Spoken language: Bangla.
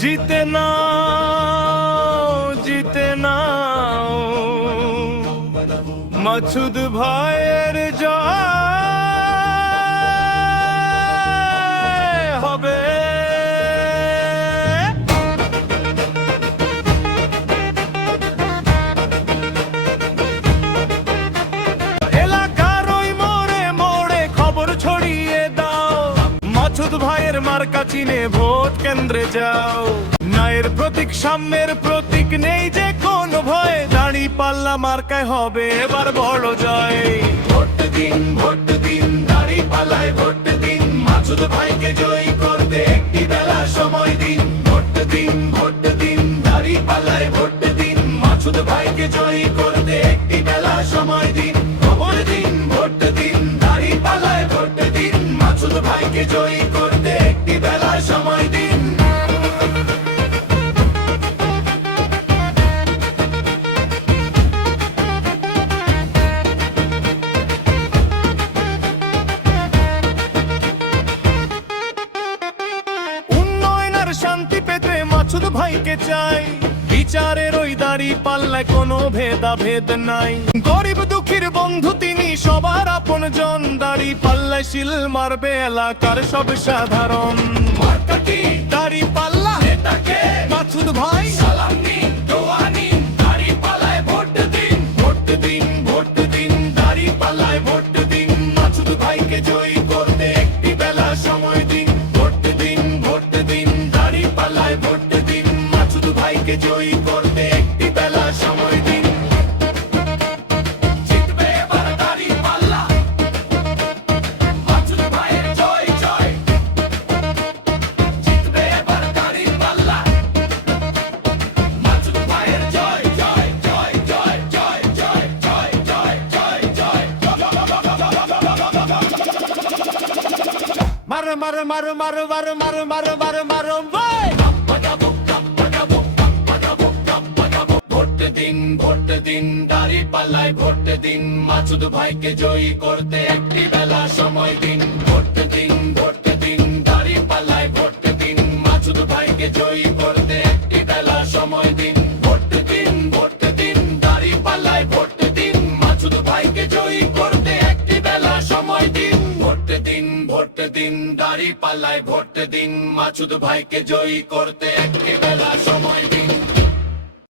জিতে নাও মাসুদ ভাইয়ের জয় হবে। এলাকার ওই মোড়ে মোড়ে খবর ছড়িয়ে দাও, মাসুদ ভাইয়ের মার্কা চিনে ভোট কেন্দ্রে যাও। ন্যায়ের প্রতীক, সাম্যের প্রতীক, নেই যে কোন ভয়, দাঁড়িপাল্লা মার্কায় হবে এবার বড় জয়। ভোট দিন দাঁড়িপাল্লায় ভোট দিন, মাসুদ ভাইকে জয়ী করতে একটি বেলা সময় দিন। ভোট দিন দাঁড়িপাল্লায় ভোট দিন, মাসুদ ভাইকে জয়ী করতে একটি বেলা সময় দিন। ভোট দিন দাঁড়িপাল্লায় ভোট দিন, মাসুদ ভাইকে জয়ী করতে একটি বেলা সময় দিন। শান্তি পেতে মাসুদ ভাইকে চাই, বিচারের ওই দাঁড়িপাল্লায় কোনো ভেদাভেদ নাই। গরিব দুঃখীর বন্ধু তিনি, সবার আপন জন, দাঁড়িপাল্লায় শিল মারবে এলাকার সব সাধারণ। দাঁড়িপাল্লা মাসুদ ভাই সালাম নিন, দোয়া নিন, দাঁড়িপাল্লায় ভোট দিন। ভোট দিন দাঁড়িপাল্লায় ভোট দিন, মাসুদ ভাইকে জয়ী করতে একটি বেলা সময় দিন। ভোট দিন দাঁড়িপাল্লায় ভোট দিন, মাসুদ ভাইকে জয়ী করতে একটি বেলা সময় দিন। জিতবে এবার দাঁড়িপাল্লা, মাসুদ ভাইয়ের জয় জয়। জিতবে এবার দাঁড়িপাল্লা, মাসুদ ভাইয়ের জয় জয় জয় জয় জয় জয় জয় জয় জয় জয়। মারো মারো মারো মারো মারো মারো মারো মারো মারো ভাই। ভোট দিন দাঁড়িপাল্লায় ভোট দিন, মাসুদ ভাইকে জয়ী করতে একটি বেলা সময় দিন। ভোট দিন দাঁড়িপাল্লায় ভোট দিন, মাসুদ ভাইকে জয়ী করতে একটি বেলা সময় দিন। ভোট দিন দাঁড়িপাল্লায় ভোট দিন, মাসুদ ভাইকে জয়ী করতে একটি বেলা সময় দিন। ভোট দিন দাঁড়িপাল্লায় ভোট দিন, মাসুদ ভাইকে জয়ী করতে একটি বেলা সময় দিন।